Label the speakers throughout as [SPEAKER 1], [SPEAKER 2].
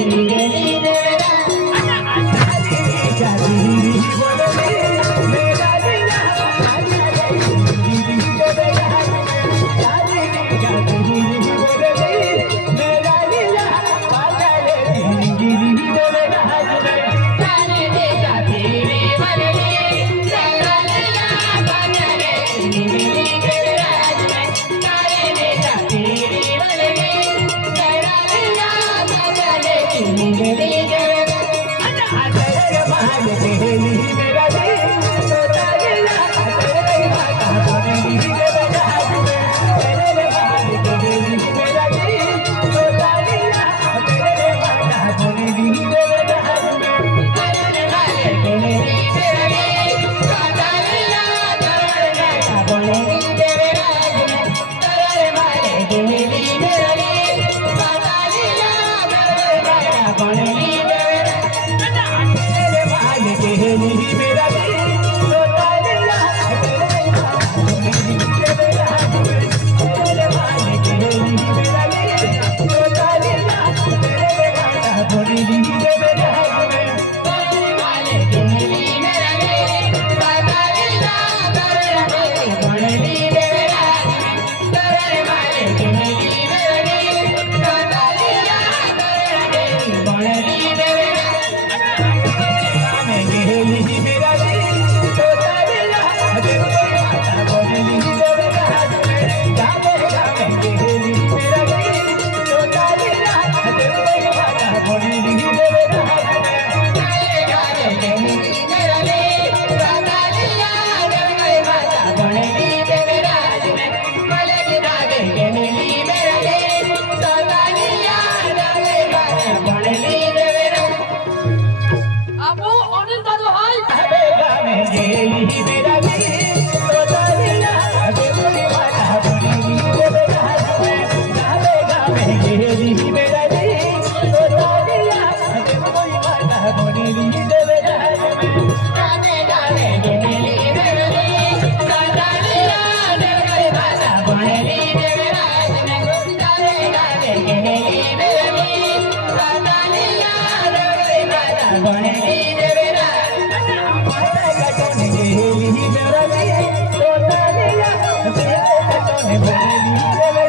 [SPEAKER 1] આપો ಹೇಳಿ Se me libre de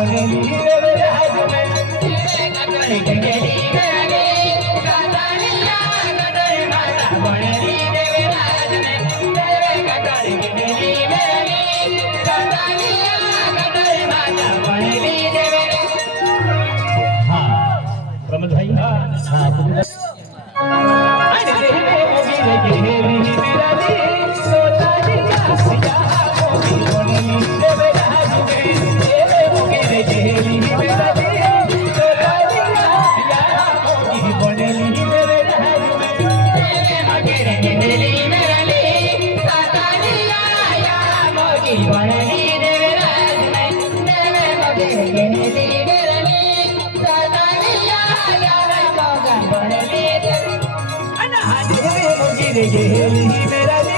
[SPEAKER 1] I'm gonna get it, Mera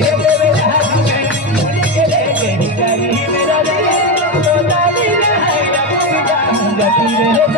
[SPEAKER 1] Thank you.